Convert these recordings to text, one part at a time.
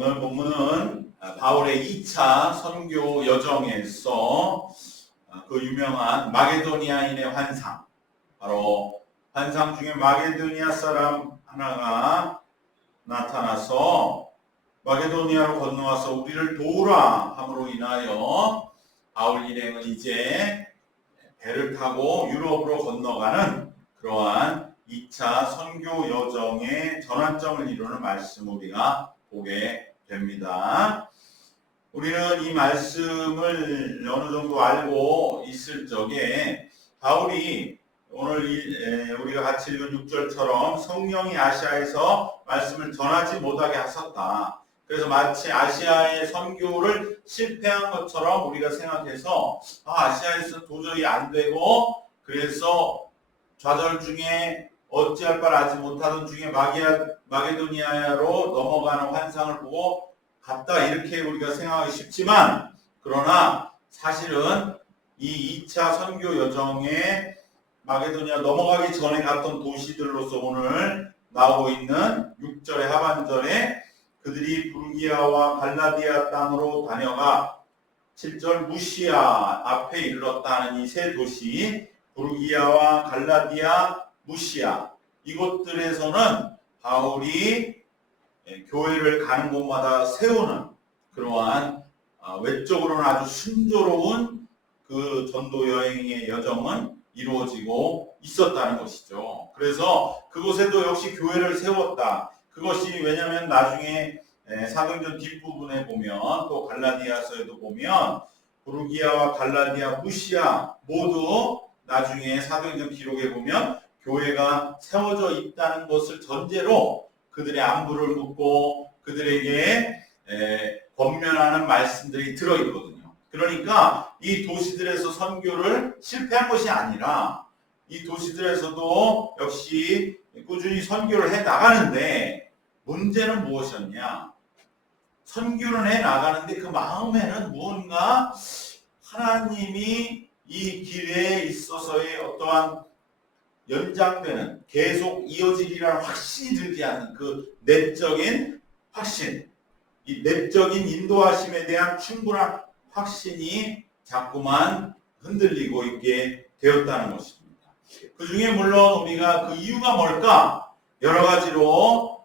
오늘 본문은 바울의 2차 선교 여정에서 그 유명한 마게도니아인의 환상, 바로 환상 중에 마게도니아 사람 하나가 나타나서 마게도니아로 건너와서 우리를 도우라 함으로 인하여 바울 일행은 이제 배를 타고 유럽으로 건너가는 그러한 2차 선교 여정의 전환점을 이루는 말씀을 우리가 보게 됩니다. 우리는 이 말씀을 어느 정도 알고 있을 적에 바울이 오늘 우리가 같이 읽은 6절처럼 성령이 아시아에서 말씀을 전하지 못하게 하셨다. 그래서 마치 아시아의 선교를 실패한 것처럼 우리가 생각해서 아시아에서 도저히 안 되고 그래서 좌절 중에 어찌할 바를 알지 못하던 중에 마게도니아로 넘어가는 환상을 보고 갔다 이렇게 우리가 생각하기 쉽지만, 그러나 사실은 이 2차 선교 여정에 마게도니아 넘어가기 전에 갔던 도시들로서 오늘 나오고 있는 6절의 하반절에 그들이 부르기아와 갈라디아 땅으로 다녀가 7절 무시아 앞에 이르렀다는 이 세 도시 부르기아와 갈라디아, 무시아, 이곳들에서는 바울이 교회를 가는 곳마다 세우는 그러한 외적으로는 아주 순조로운 그 전도 여행의 여정은 이루어지고 있었다는 것이죠. 그래서 그곳에도 역시 교회를 세웠다. 그것이 왜냐하면 나중에 사도행전 뒷부분에 보면 또 갈라디아서에도 보면 부르기아와 갈라디아, 무시아 모두 나중에 사도행전 기록에 보면 교회가 세워져 있다는 것을 전제로 그들의 안부를 묻고 그들에게 권면하는 말씀들이 들어있거든요. 그러니까 이 도시들에서 선교를 실패한 것이 아니라 이 도시들에서도 역시 꾸준히 선교를 해 나가는데 문제는 무엇이었냐? 선교를 해 나가는데 그 마음에는 무언가 하나님이 이 길에 있어서의 어떠한 연장되는 계속 이어지리라는 확신이 들지 않는 그 내적인 확신, 이 내적인 인도하심에 대한 충분한 확신이 자꾸만 흔들리고 있게 되었다는 것입니다. 그 중에 물론 우리가 그 이유가 뭘까? 여러 가지로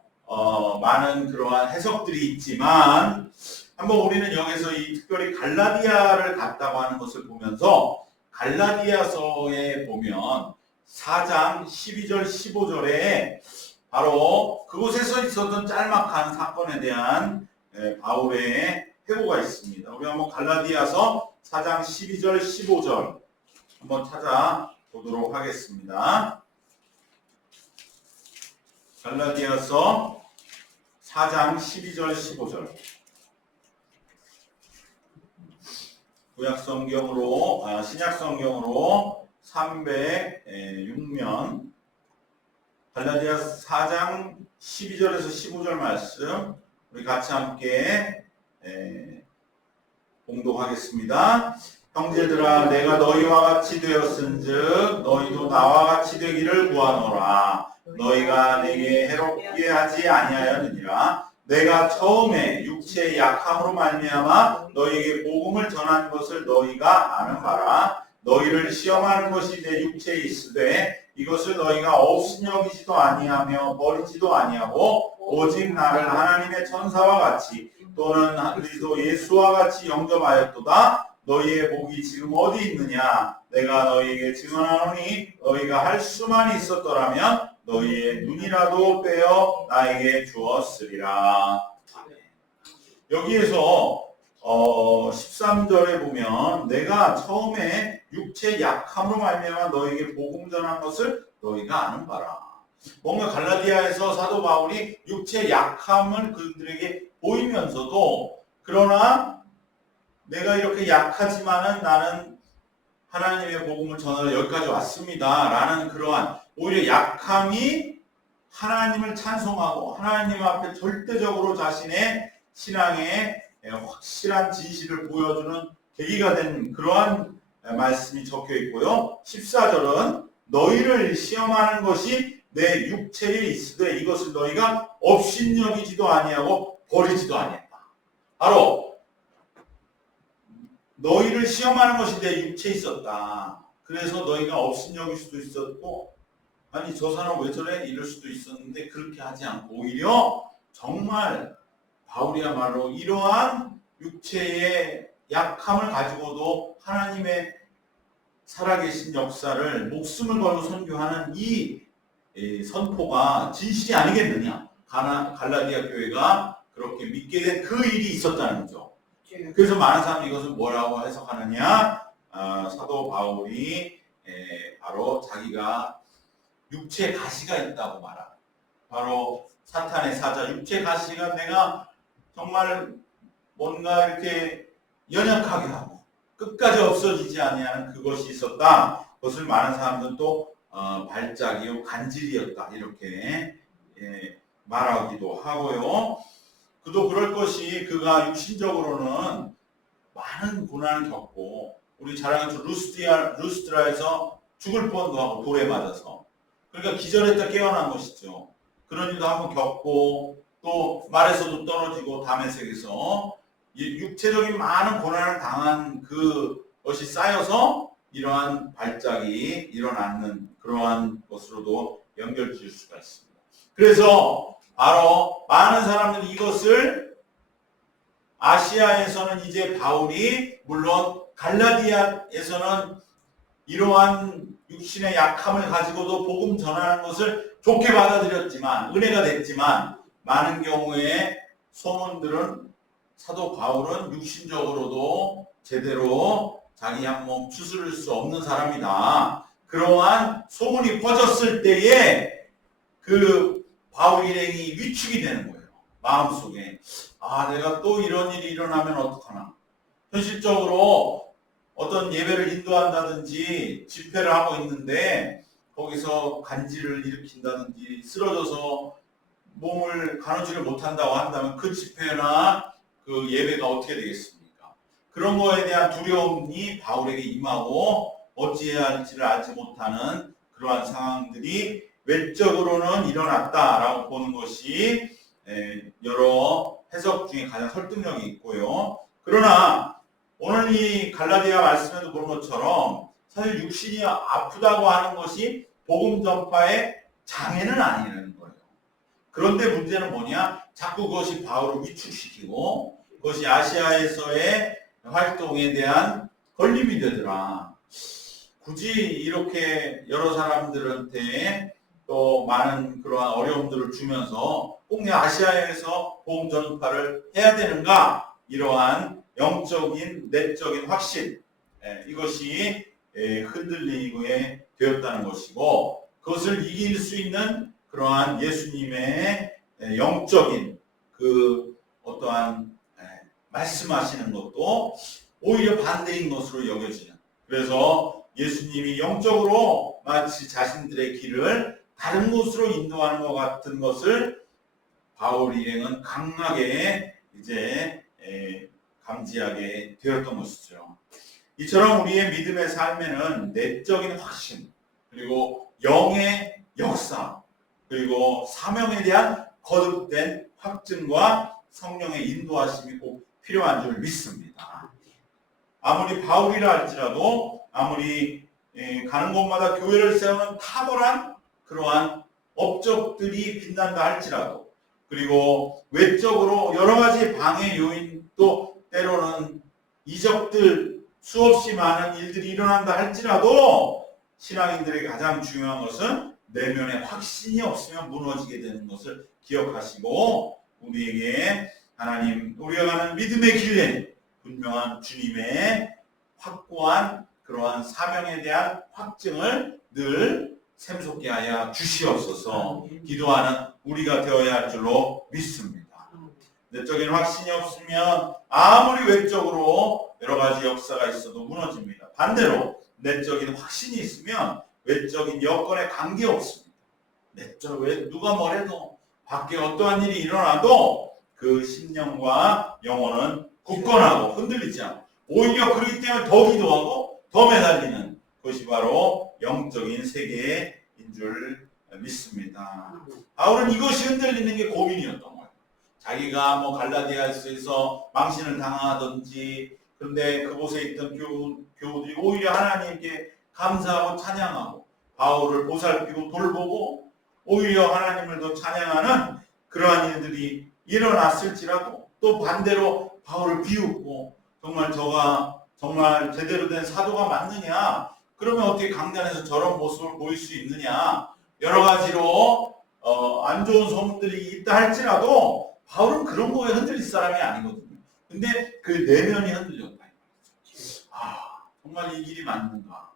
많은 그러한 해석들이 있지만 한번 우리는 여기서 이 특별히 갈라디아를 갔다고 하는 것을 보면서 갈라디아서에 보면 4장 12절 15절에 바로 그곳에서 있었던 짤막한 사건에 대한 바울의 회고가 있습니다. 우리 한번 갈라디아서 4장 12절 15절 한번 찾아보도록 하겠습니다. 갈라디아서 4장 12절 15절 구약성경으로 신약성경으로 306면 갈라디아 4장 12절에서 15절 말씀 우리 같이 함께 봉독하겠습니다. 형제들아 내가 너희와 같이 되었은즉 너희도 나와 같이 되기를 구하노라. 너희가 내게 해롭게 하지 아니하였느니라. 내가 처음에 육체의 약함으로 말미암아 너희에게 복음을 전한 것을 너희가 아는 바라. 너희를 시험하는 것이 내 육체에 있으되 이것을 너희가 업신여기지도 아니하며 버리지도 아니하고 오직 나를 하나님의 천사와 같이 또는 그리스도 예수와 같이 영접하였도다. 너희의 복이 지금 어디 있느냐? 내가 너희에게 증언하노니 너희가 할 수만 있었더라면 너희의 눈이라도 빼어 나에게 주었으리라. 여기에서 13절에 보면 내가 처음에 육체 약함으로 말미암아 너희에게 복음 전한 것을 너희가 아는 바라. 뭔가 갈라디아에서 사도 바울이 육체 약함을 그들에게 보이면서도 그러나 내가 이렇게 약하지만은 나는 하나님의 복음을 전하러 여기까지 왔습니다. 라는 그러한 오히려 약함이 하나님을 찬송하고 하나님 앞에 절대적으로 자신의 신앙의 확실한 진실을 보여주는 계기가 된 그러한 말씀이 적혀 있고요. 14절은 너희를 시험하는 것이 내 육체에 있으되 이것을 너희가 업신여기지도 아니하고 버리지도 아니하다. 바로 너희를 시험하는 것이 내 육체에 있었다. 그래서 너희가 업신여길 수도 있었고, 아니 저 사람 왜 저래? 이럴 수도 있었는데 그렇게 하지 않고 오히려 정말 바울이야말로 이러한 육체의 약함을 가지고도 하나님의 살아계신 역사를 목숨을 걸고 선교하는 이 선포가 진실이 아니겠느냐. 갈라디아 교회가 그렇게 믿게 된 그 일이 있었다는 거죠. 그래서 많은 사람이 이것을 뭐라고 해석하느냐. 사도 바울이 바로 자기가 육체 가시가 있다고 말하는, 바로 사탄의 사자 육체 가시가 내가 정말 뭔가 이렇게 연약하게 하고 끝까지 없어지지 아니하는 그것이 있었다. 그것을 많은 사람들은 또 발작이요 간질이었다 이렇게 말하기도 하고요. 그도 그럴 것이 그가 육신적으로는 많은 고난을 겪고 우리 잘 아는 루스드라에서 죽을 뻔도 하고 돌에 맞아서, 그러니까 기절했다 깨어난 것이죠. 그런 일도 한번 겪고 또 말에서도 떨어지고 다메섹에서 육체적인 많은 고난을 당한 그것이 쌓여서 이러한 발작이 일어나는 그러한 것으로도 연결지을 수가 있습니다. 그래서 바로 많은 사람들이 이것을 아시아에서는 이제 바울이, 물론 갈라디아에서는 이러한 육신의 약함을 가지고도 복음 전하는 것을 좋게 받아들였지만, 은혜가 됐지만, 많은 경우에 소문들은 사도 바울은 육신적으로도 제대로 자기 한 몸 추스를 수 없는 사람이다. 그러한 소문이 퍼졌을 때에 그 바울 일행이 위축이 되는 거예요. 마음속에. 내가 또 이런 일이 일어나면 어떡하나. 현실적으로 어떤 예배를 인도한다든지 집회를 하고 있는데 거기서 간질을 일으킨다든지 쓰러져서 몸을 가누지를 못한다고 한다면 그 집회나 그 예배가 어떻게 되겠습니까? 그런 거에 대한 두려움이 바울에게 임하고 어찌해야 할지를 알지 못하는 그러한 상황들이 외적으로는 일어났다라고 보는 것이 여러 해석 중에 가장 설득력이 있고요. 그러나 오늘 이 갈라디아 말씀에도 보는 것처럼 사실 육신이 아프다고 하는 것이 복음 전파의 장애는 아니라는 거예요. 그런데 문제는 뭐냐? 자꾸 그것이 바울을 위축시키고 그것이 아시아에서의 활동에 대한 걸림이 되더라. 굳이 이렇게 여러 사람들한테 또 많은 그러한 어려움들을 주면서 꼭 내 아시아에서 복음 전파를 해야 되는가? 이러한 영적인 내적인 확신, 이것이 흔들리게 되었다는 것이고, 그것을 이길 수 있는 그러한 예수님의 영적인 그 어떠한 말씀하시는 것도 오히려 반대인 것으로 여겨지는, 그래서 예수님이 영적으로 마치 자신들의 길을 다른 곳으로 인도하는 것 같은 것을 바울 일행은 강하게 이제 감지하게 되었던 것이죠. 이처럼 우리의 믿음의 삶에는 내적인 확신, 그리고 영의 역사, 그리고 사명에 대한 거듭된 확증과 성령의 인도하심이 꼭 필요한 줄 믿습니다. 아무리 바울이라 할지라도, 아무리 가는 곳마다 교회를 세우는 탁월한 그러한 업적들이 빛난다 할지라도, 그리고 외적으로 여러 가지 방해 요인, 또 때로는 이적들, 수없이 많은 일들이 일어난다 할지라도 신앙인들에게 가장 중요한 것은 내면에 확신이 없으면 무너지게 되는 것을 기억하시고, 우리에게 하나님, 우리가 가는 믿음의 길에 분명한 주님의 확고한 그러한 사명에 대한 확증을 늘 샘솟게 하여 주시옵소서. 기도하는 우리가 되어야 할 줄로 믿습니다. 내적인 확신이 없으면 아무리 외적으로 여러 가지 역사가 있어도 무너집니다. 반대로 내적인 확신이 있으면 외적인 여건에 관계없습니다. 누가 뭐래도 밖에 어떠한 일이 일어나도 그 심령과 영혼은 굳건하고 흔들리지 않고, 오히려 그렇기 때문에 더 기도하고 더 매달리는 것이 바로 영적인 세계인 줄 믿습니다. 바울은 이것이 흔들리는 게 고민이었던 거예요. 자기가 뭐 갈라디아에서 망신을 당하든지, 그런데 그곳에 있던 교우들이 오히려 하나님께 감사하고 찬양하고 바울을 보살피고 돌보고 오히려 하나님을 더 찬양하는 그러한 일들이 일어났을지라도, 또 반대로 바울을 비웃고 정말 저가 정말 제대로 된 사도가 맞느냐, 그러면 어떻게 강단에서 저런 모습을 보일 수 있느냐, 여러 가지로 안 좋은 소문들이 있다 할지라도 바울은 그런 거에 흔들릴 사람이 아니거든요. 근데 그 내면이 흔들렸다. 정말 이 길이 맞는가,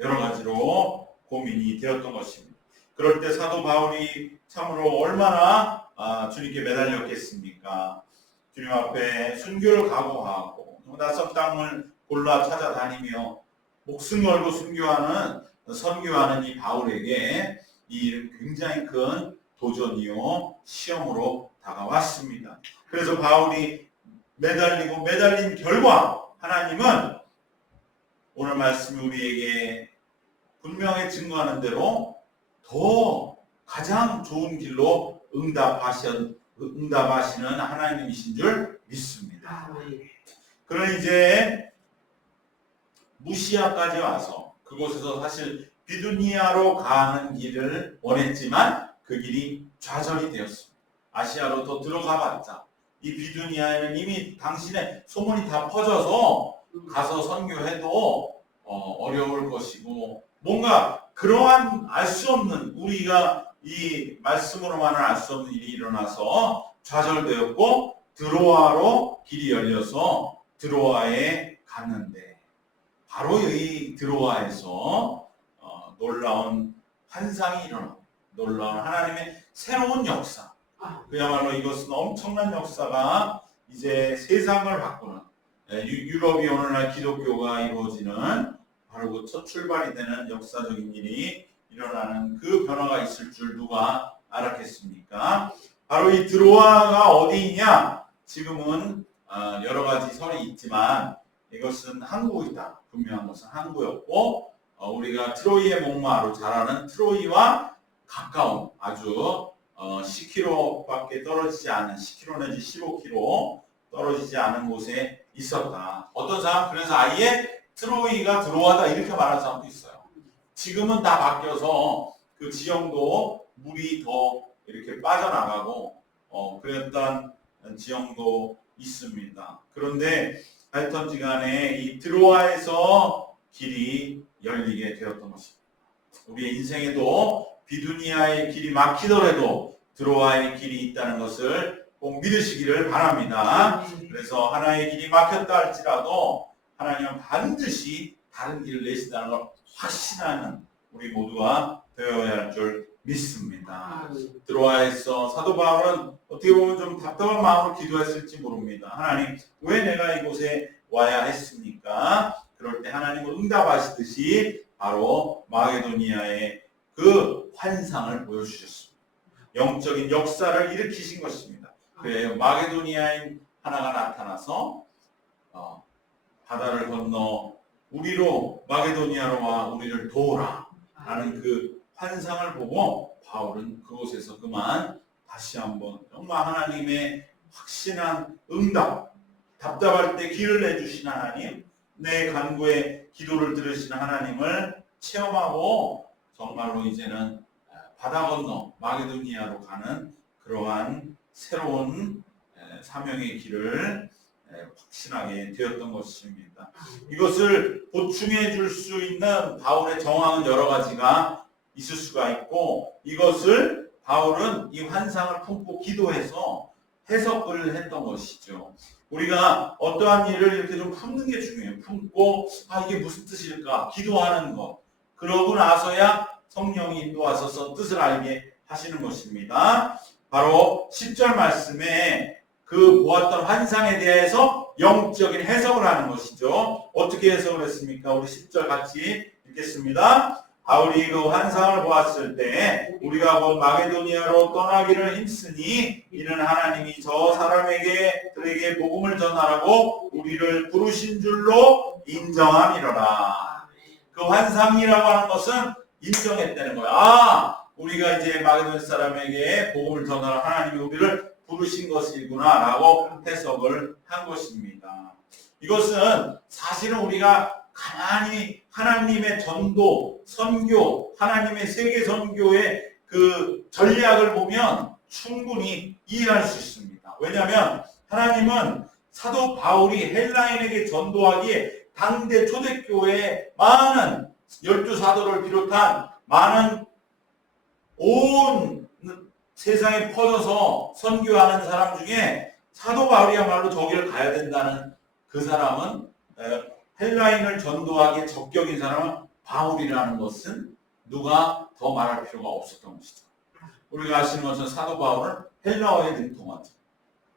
여러 가지로 고민이 되었던 것입니다. 그럴 때 사도 바울이 참으로 얼마나 주님께 매달렸겠습니까? 주님 앞에 순교를 각오하고 낯선 땅을 골라 찾아다니며 목숨 걸고 선교하는 이 바울에게 이 일은 굉장히 큰 도전이요 시험으로 다가왔습니다. 그래서 바울이 매달린 결과 하나님은 오늘 말씀이 우리에게 분명히 증거하는 대로 더 가장 좋은 길로 응답하시는 하나님이신 줄 믿습니다. 그러니 이제 무시아까지 와서 그곳에서 사실 비두니아로 가는 길을 원했지만 그 길이 좌절이 되었습니다. 아시아로 더 들어가봤자 이 비두니아에는 이미 당신의 소문이 다 퍼져서 가서 선교해도 어려울 것이고, 뭔가 그러한 알 수 없는, 우리가 이 말씀으로만은 알 수 없는 일이 일어나서 좌절되었고, 드로아로 길이 열려서 드로아에 갔는데, 바로 이 드로아에서 놀라운 환상이 일어나고, 놀라운 하나님의 새로운 역사, 그야말로 이것은 엄청난 역사가 이제 세상을 바꾸는, 유럽이 오늘날 기독교가 이루어지는 바로 그 첫 출발이 되는 역사적인 일이 일어나는 그 변화가 있을 줄 누가 알았겠습니까? 바로 이 드로아가 어디이냐? 지금은 여러 가지 설이 있지만 이것은 항구이다. 분명한 것은 항구였고, 우리가 트로이의 목마로 잘 아는 트로이와 가까운 아주 10km밖에 떨어지지 않은, 10km 내지 15km 떨어지지 않은 곳에 있었다. 어떤 사람 그래서 아예 트로이가 드로아다 이렇게 말하는 사람도 있어요. 지금은 다 바뀌어서 그 지형도 물이 더 이렇게 빠져나가고 그랬던 지형도 있습니다. 그런데 하여튼지 간에 이 드로아에서 길이 열리게 되었던 것입니다. 우리의 인생에도 비두니아의 길이 막히더라도 드로아의 길이 있다는 것을 꼭 믿으시기를 바랍니다. 그래서 하나의 길이 막혔다 할지라도 하나님은 반드시 다른 길을 내신다는 걸 확신하는 우리 모두가 되어야 할 줄 믿습니다. 드로아에서 사도 바울은 어떻게 보면 좀 답답한 마음으로 기도했을지 모릅니다. 하나님, 왜 내가 이곳에 와야 했습니까? 그럴 때 하나님은 응답하시듯이 바로 마게도니아의 그 환상을 보여주셨습니다. 영적인 역사를 일으키신 것입니다. 그래요. 마게도니아인 하나가 나타나서 바다를 건너 우리로 마게도니아로 와 우리를 도우라 라는 그 환상을 보고 바울은 그곳에서 그만 다시 한번 정말 하나님의 확신한 응답, 답답할 때 길을 내주시는 하나님, 내 간구에 기도를 들으시는 하나님을 체험하고 정말로 이제는 바다 건너 마게도니아로 가는 그러한 새로운 사명의 길을 확신하게 되었던 것입니다. 이것을 보충해 줄 수 있는 바울의 정황은 여러 가지가 있을 수가 있고, 이것을 바울은 이 환상을 품고 기도해서 해석을 했던 것이죠. 우리가 어떠한 일을 이렇게 좀 품는 게 중요해요. 품고 이게 무슨 뜻일까 기도하는 것, 그러고 나서야 성령이 인도하셔서 뜻을 알게 하시는 것입니다. 바로 10절 말씀에 그 보았던 환상에 대해서 영적인 해석을 하는 것이죠. 어떻게 해석을 했습니까? 우리 10절 같이 읽겠습니다. 바울이 그 환상을 보았을 때 우리가 곧 마게도니아로 떠나기를 힘쓰니 이는 하나님이 저 사람에게 복음을 전하라고 우리를 부르신 줄로 인정함이로라. 그 환상이라고 하는 것은 인정했다는 거야. 우리가 이제 마게도니아 사람에게 복음을 전하라, 하나님이 우리를 부르신 것이구나라고 해석을 한 것입니다. 이것은 사실은 우리가 가만히 하나님의 전도, 선교, 하나님의 세계 선교의 그 전략을 보면 충분히 이해할 수 있습니다. 왜냐하면 하나님은 사도 바울이 헬라인에게 전도하기에 당대 초대교회의 많은 12사도를 비롯한 많은 온 세상에 퍼져서 선교하는 사람 중에 사도 바울이야말로 저기를 가야 된다는 그 사람은 헬라인을 전도하기에 적격인 사람은 바울이라는 것은 누가 더 말할 필요가 없었던 것이죠. 우리가 아시는 것은 사도 바울은 헬라어에 능통하죠.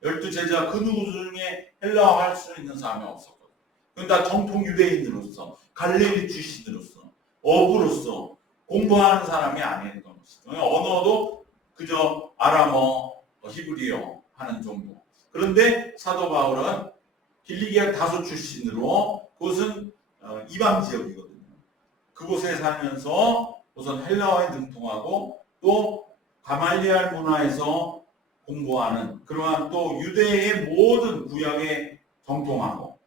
12제자 그 누구 중에 헬라어 할 수 있는 사람이 없었거든요. 그건 다 정통 유대인으로서 갈릴리 출신으로서 어부로서 공부하는 사람이 아니었던 것이죠. 언어도 그저 아람어, 히브리어 하는 정도. 그런데 사도 바울은 길리기아 다소 출신으로 그곳은 이방 지역이거든요. 그곳에 살면서 우선 헬라어에 능통하고 또 가말리알 문화에서 공부하는 그러한 또 유대의 모든 구약에 정통하고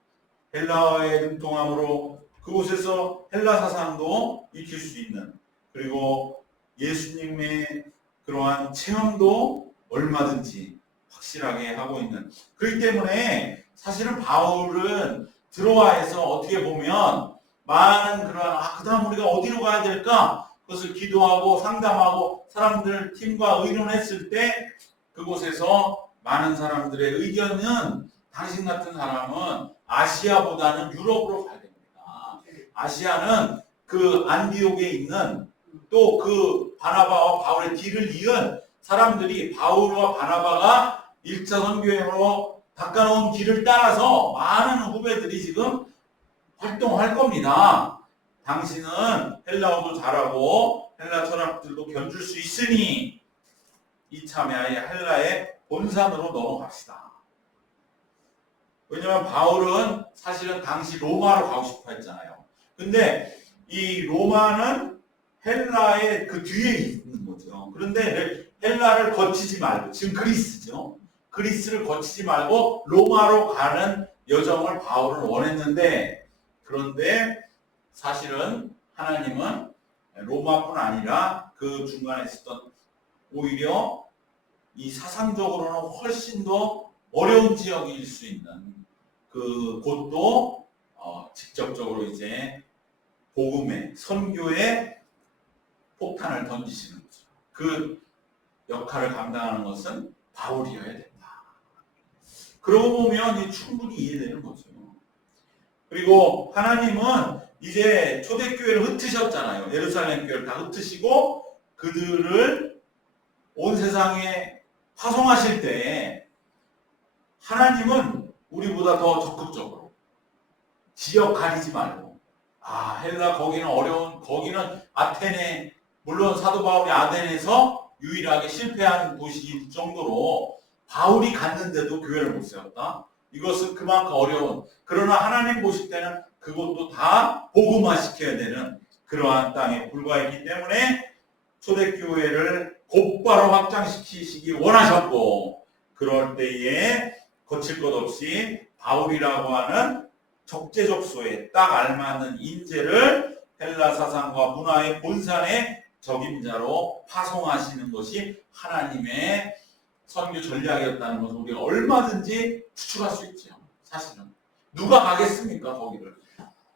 헬라어에 능통함으로 그곳에서 헬라 사상도 익힐 수 있는 그리고 예수님의 그러한 체험도 얼마든지 확실하게 하고 있는 그렇기 때문에 사실은 바울은 드로아에서 어떻게 보면 많은 그러한 그 다음 우리가 어디로 가야 될까 그것을 기도하고 상담하고 사람들 팀과 의논했을 때 그곳에서 많은 사람들의 의견은 당신 같은 사람은 아시아보다는 유럽으로 가야 됩니다. 아시아는 그 안디옥에 있는 또 그 바나바와 바울의 뒤를 이은 사람들이 바울과 바나바가 1차 선교행으로 닦아놓은 길을 따라서 많은 후배들이 지금 활동할 겁니다. 당신은 헬라어도 잘하고 헬라 철학들도 견줄 수 있으니 이참에 아예 헬라의 본산으로 넘어갑시다. 왜냐하면 바울은 사실은 당시 로마로 가고 싶어 했잖아요. 근데 이 로마는 헬라의 그 뒤에 있는 거죠. 그런데 헬라를 거치지 말고 지금 그리스죠. 그리스를 거치지 말고 로마로 가는 여정을 바울은 원했는데 그런데 사실은 하나님은 로마뿐 아니라 그 중간에 있었던 오히려 이 사상적으로는 훨씬 더 어려운 지역일 수 있는 그 곳도 직접적으로 이제 복음의 선교의 폭탄을 던지시는 거죠. 그 역할을 감당하는 것은 바울이어야 된다. 그러고 보면 충분히 이해되는 거죠. 그리고 하나님은 이제 초대교회를 흩으셨잖아요. 예루살렘 교회를 다 흩으시고 그들을 온 세상에 파송하실 때 하나님은 우리보다 더 적극적으로 지역 가리지 말고 헬라 거기는 어려운 거기는 아테네 물론 사도 바울이 아덴에서 유일하게 실패한 도시일 정도로 바울이 갔는데도 교회를 못 세웠다. 이것은 그만큼 어려운 그러나 하나님 보실 때는 그것도 다 복음화 시켜야 되는 그러한 땅에 불과했기 때문에 초대교회를 곧바로 확장시키시기 원하셨고 그럴 때에 거칠 것 없이 바울이라고 하는 적재적소에 딱 알맞는 인재를 헬라 사상과 문화의 본산의 적임자로 파송하시는 것이 하나님의 선교 전략이었다는 것을 우리가 얼마든지 추측할 수 있죠. 사실은 누가 가겠습니까 거기를?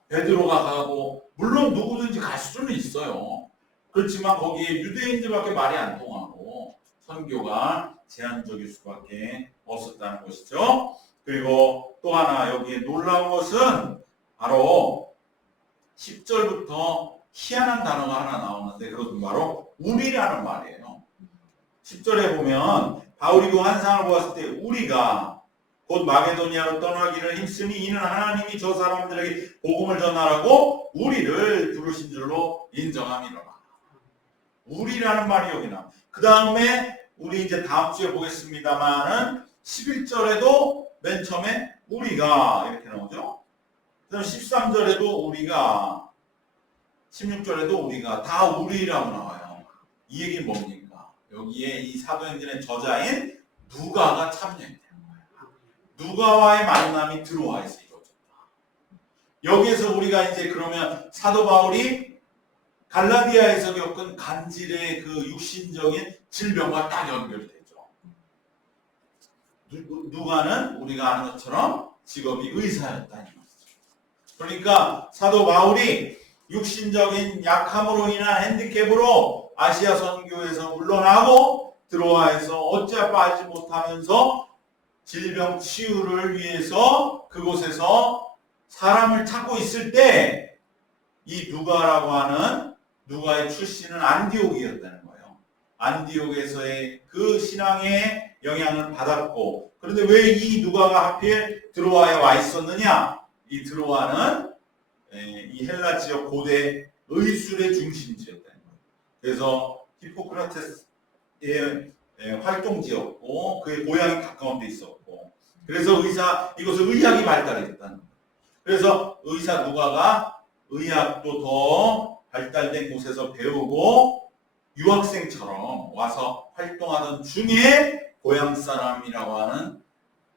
베드로가 가고 물론 누구든지 갈 수는 있어요. 그렇지만 거기에 유대인들밖에 말이 안 통하고 선교가 제한적일 수밖에 없었다는 것이죠. 그리고 또 하나 여기에 놀라운 것은 바로 10절부터 희한한 단어가 하나 나오는데 그것은 바로 우리라는 말이에요. 10절에 보면 바울이 그 환상을 보았을 때 우리가 곧 마게도니아로 떠나기를 힘쓰니 이는 하나님이 저 사람들에게 복음을 전하라고 우리를 부르신 줄로 인정함이로라. 우리라는 말이 여기 나옵니다. 그 다음에 우리 이제 다음 주에 보겠습니다만은 11절에도 맨 처음에 우리가 이렇게 나오죠. 그다음 13절에도 우리가 16절에도 우리가 다 우리라고 나와요. 이 얘기는 뭡니까? 여기에 이 사도행전의 저자인 누가가 참여했대요. 누가와의 만남이 드로아에서 이루어졌다. 여기에서 우리가 이제 그러면 사도 바울이 갈라디아에서 겪은 간질의 그 육신적인 질병과 딱 연결이 되죠. 누가는 우리가 아는 것처럼 직업이 의사였다는 것이죠. 그러니까 사도 바울이 육신적인 약함으로 인한 핸디캡으로 아시아 선교에서 물러나고 드로아에서 어찌하여 알지 못하면서 질병 치유를 위해서 그곳에서 사람을 찾고 있을 때 이 누가라고 하는 누가의 출신은 안디옥이었다는 거예요. 안디옥에서의 그 신앙의 영향을 받았고, 그런데 왜 이 누가가 하필 드로아에 와 있었느냐? 이 드로아는 이 헬라 지역 고대 의술의 중심지였다는 거예요. 그래서 히포크라테스의 활동지였고 그의 고향이 가까운 데 있었고, 그래서 이곳은 의학이 발달했다는 거예요. 그래서 의사 누가가 의학도 더 발달된 곳에서 배우고 유학생처럼 와서 활동하던 중에 고향 사람이라고 하는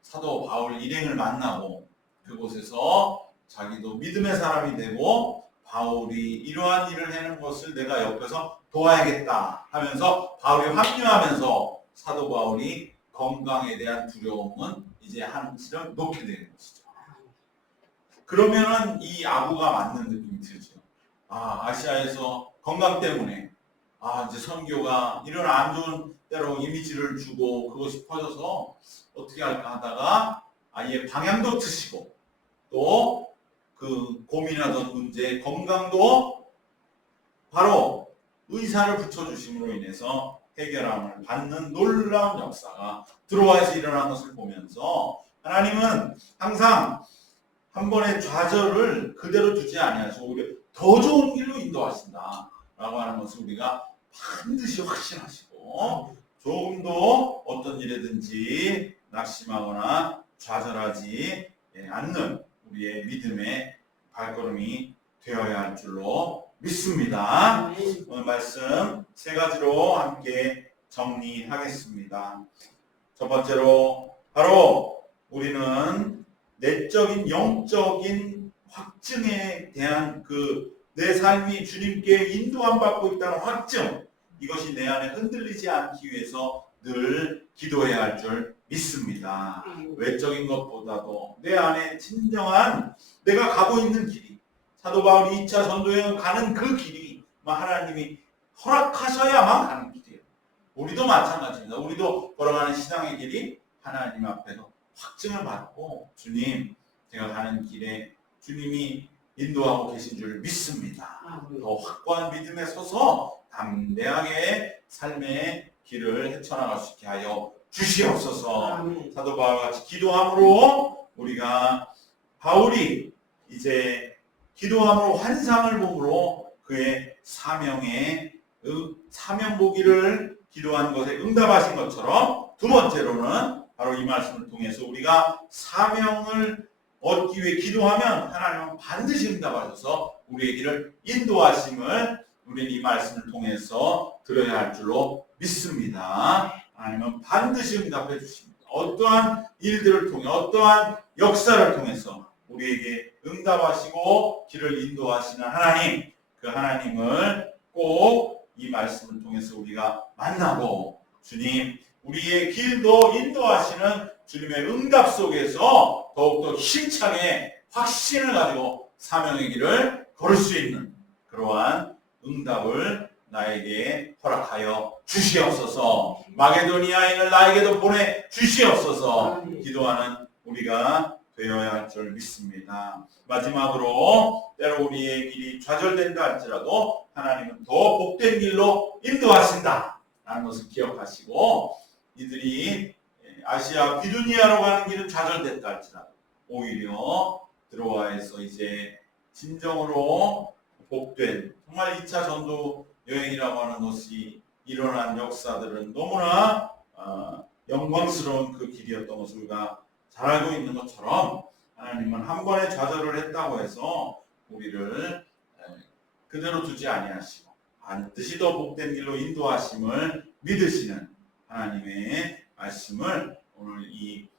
사도 바울 일행을 만나고 그곳에서 자기도 믿음의 사람이 되고 바울이 이러한 일을 하는 것을 내가 옆에서 도와야겠다 하면서 바울이 합류하면서 사도 바울이 건강에 대한 두려움은 이제 한시름 놓게 되는 것이죠. 그러면은 이 아부가 맞는 느낌이 들죠. 아시아에서 건강 때문에 이제 선교가 이런 안 좋은 때로 이미지를 주고 그것이 퍼져서 어떻게 할까 하다가 아예 방향도 트시고 또 그 고민하던 문제 건강도 바로 의사를 붙여주심으로 인해서 해결함을 받는 놀라운 역사가 드로아에서 일어난 것을 보면서 하나님은 항상 한 번의 좌절을 그대로 두지 아니하시고 오히려 더 좋은 길로 인도하신다 라고 하는 것을 우리가 반드시 확신하시고 조금도 어떤 일에든지 낙심하거나 좌절하지 않는 우리의 믿음의 발걸음이 되어야 할 줄로 믿습니다. 오늘 말씀 세 가지로 함께 정리하겠습니다. 첫 번째로 바로 우리는 내적인 영적인 확증에 대한 내 삶이 주님께 인도함 받고 있다는 확증, 이것이 내 안에 흔들리지 않기 위해서 늘 기도해야 할 줄 믿습니다. 외적인 것보다도 내 안에 진정한 내가 가고 있는 길이, 사도 바울이 2차 전도여행 가는 그 길이 하나님이 허락하셔야만 가는 길이에요. 우리도 마찬가지입니다. 우리도 걸어가는 신앙의 길이 하나님 앞에서 확증을 받고 주님, 제가 가는 길에 주님이 인도하고 계신 줄 믿습니다. 더 확고한 믿음에 서서 담대하게 삶의 길을 헤쳐나갈 수 있게 하여 주시옵소서. 사도 바울과 같이 기도함으로 우리가 바울이 이제 기도함으로 환상을 봄으로 그의 사명 보기를 기도한 것에 응답하신 것처럼 두 번째로는 바로 이 말씀을 통해서 우리가 사명을 얻기 위해 기도하면 하나님은 반드시 응답하셔서 우리의 길을 인도하심을 우리는 이 말씀을 통해서 들어야 할 줄로 믿습니다. 하나님은 반드시 응답해 주십니다. 어떠한 일들을 통해 어떠한 역사를 통해서 우리에게 응답하시고 길을 인도하시는 하나님, 그 하나님을 꼭 이 말씀을 통해서 우리가 만나고 주님, 우리의 길도 인도하시는 주님의 응답 속에서 더욱더 힘차게 확신을 가지고 사명의 길을 걸을 수 있는 그러한 응답을 나에게 허락하여 주시옵소서. 마게도니아에 있는 나에게도 보내 주시옵소서. 기도하는 우리가 되어야 할 줄 믿습니다. 마지막으로 때로 우리의 길이 좌절된다 할지라도 하나님은 더 복된 길로 인도하신다 라는 것을 기억하시고, 이들이 아시아 비두니아로 가는 길은 좌절됐다 할지라도 오히려 드로아에서 이제 진정으로 복된 정말 2차 전도 여행이라고 하는 것이 일어난 역사들은 너무나 영광스러운 그 길이었던 것을 우리가 잘 알고 있는 것처럼 하나님은 한 번의 좌절을 했다고 해서 우리를 그대로 두지 아니하시고 반드시 더 복된 길로 인도하심을 믿으시는 하나님의 말씀을 오늘 이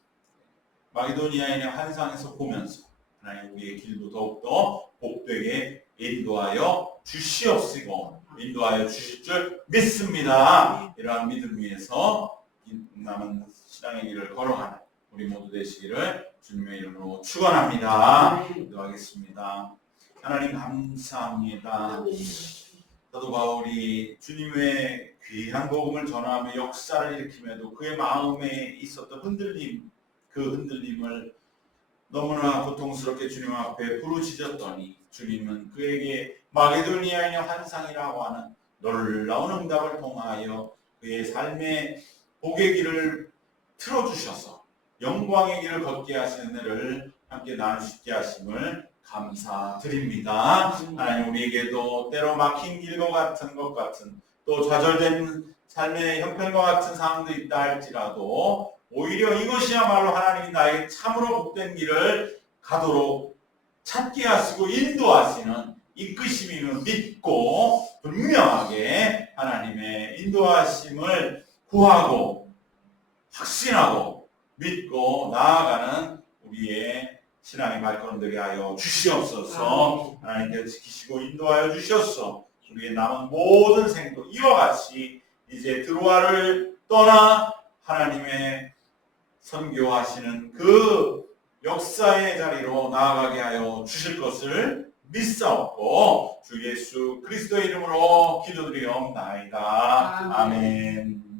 마게도니아인의 환상에서 보면서 하나님 우리의 길도 더욱더 복되게 인도하여 주시옵시고 인도하여 주실 줄 믿습니다. 이러한 믿음 위에서 남은 신앙의 길을 걸어가는 우리 모두 되시기를 주님의 이름으로 축원합니다. 기도하겠습니다. 하나님 감사합니다. 사도 바울이 주님의 귀한 복음을 전하며 역사를 일으킴에도 그의 마음에 있었던 흔들림, 그 흔들림을 너무나 고통스럽게 주님 앞에 부르짖었더니 주님은 그에게 마게도니아인의 환상이라고 하는 놀라운 응답을 통하여 그의 삶의 복의 길을 틀어주셔서 영광의 길을 걷게 하시는 일을 함께 나눌 수 있게 하심을 감사드립니다. 하나님 우리에게도 때로 막힌 길과 같은 것 같은 또 좌절된 삶의 형편과 같은 상황도 있다 할지라도 오히려 이것이야말로 하나님이 나에게 참으로 복된 길을 가도록 찾게 하시고 인도하시는 이끄심임을 믿고 분명하게 하나님의 인도하심을 구하고 확신하고 믿고 나아가는 우리의 신앙의 발걸음 되게 하여 주시옵소서. 하나님께서 지키시고 인도하여 주셨소. 우리의 남은 모든 생도 이와 같이 이제 드로아를 떠나 하나님의 선교하시는 그 역사의 자리로 나아가게 하여 주실 것을 믿사옵고 주 예수 그리스도의 이름으로 기도드리옵나이다. 아멘.